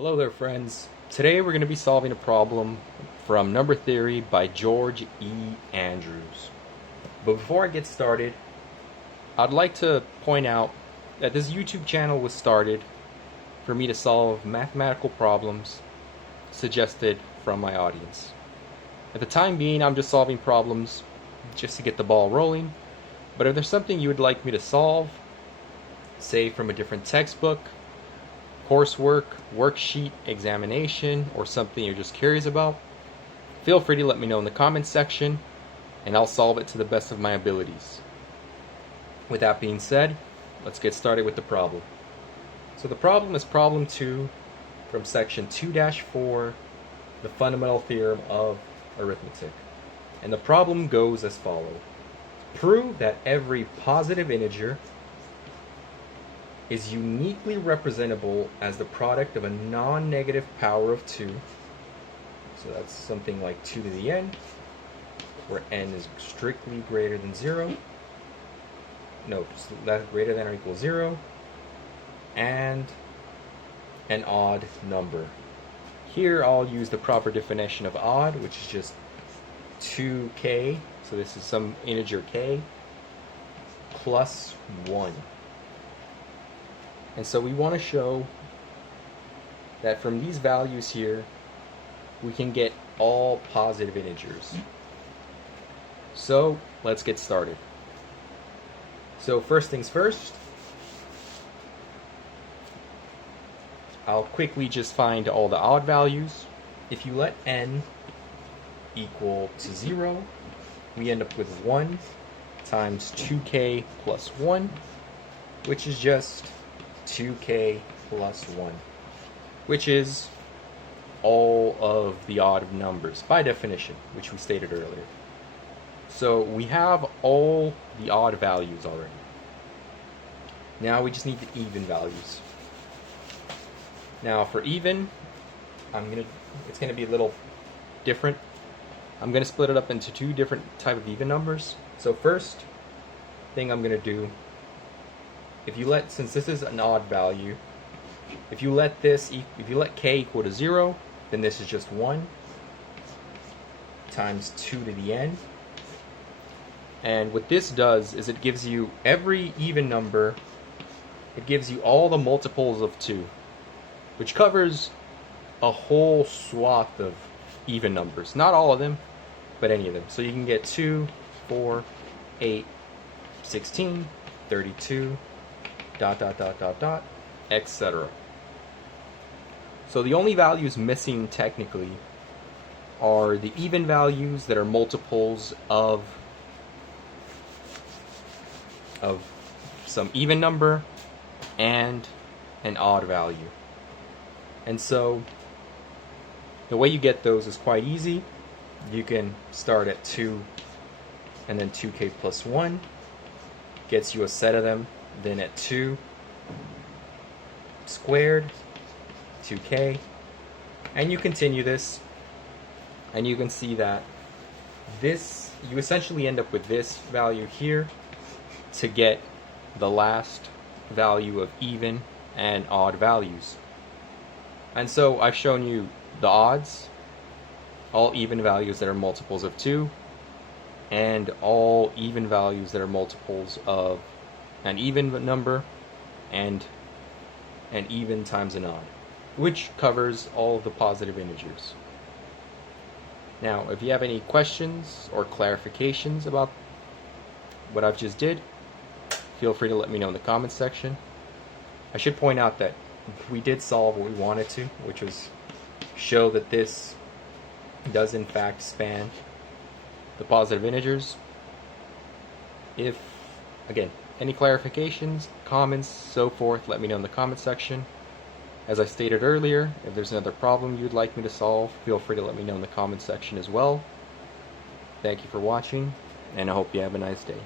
Hello there, friends. Today we're going to be solving a problem from Number Theory by George E. Andrews. But before I get started, I'd like to point out that this YouTube channel was started for me to solve mathematical problems suggested from my audience. At the time being, I'm just solving problems just to get the ball rolling. But if there's something you would like me to solve, say from a different textbook, coursework, worksheet, examination, or something you're just curious about, feel free to let me know in the comments section and I'll solve it to the best of my abilities. With that being said, let's get started with the problem. So the problem is problem 2 from section 2-4, the Fundamental Theorem of Arithmetic. And the problem goes as follows. Prove that every positive integer is uniquely representable as the product of a non-negative power of 2. So that's something like 2 to the n, where n is strictly greater than 0. No, that's greater than or equal 0. And an odd number. Here I'll use the proper definition of odd, which is just 2k. So this is some integer k plus 1. And so we want to show that from these values here, we can get all positive integers. So let's get started. So first things first, I'll quickly just find all the odd values. If you let n equal to 0, we end up with 1 times 2k plus 1, which is just 2k plus 1, which is all of the odd numbers by definition, which we stated earlier. So we have all the odd values already. Now we just need the even values. Now for even, it's gonna be a little different. I'm gonna split it up into two different type of even numbers. So first thing I'm gonna do, since this is an odd value, if you let k equal to 0, then this is just 1 times 2 to the n. And what this does is it gives you every even number, it gives you all the multiples of 2, which covers a whole swath of even numbers. Not all of them, but any of them. So you can get 2, 4, 8, 16, 32, ... etc. So the only values missing technically are the even values that are multiples of some even number and an odd value. And so the way you get those is quite easy. You can start at 2 and then 2k plus 1 gets you a set of them. Then at 2 squared, 2k, and you continue this, and you can see that you essentially end up with this value here to get the last value of even and odd values. And so I've shown you the odds, all even values that are multiples of 2, and all even values that are multiples of an even number and an even times an odd, which covers all of the positive integers. Now, if you have any questions or clarifications about what I've just did, feel free to let me know in the comments section. I should point out that we did solve what we wanted to, which was show that this does in fact span the positive integers. If, again, any clarifications, comments, so forth, let me know in the comments section. As I stated earlier, if there's another problem you'd like me to solve, feel free to let me know in the comments section as well. Thank you for watching, and I hope you have a nice day.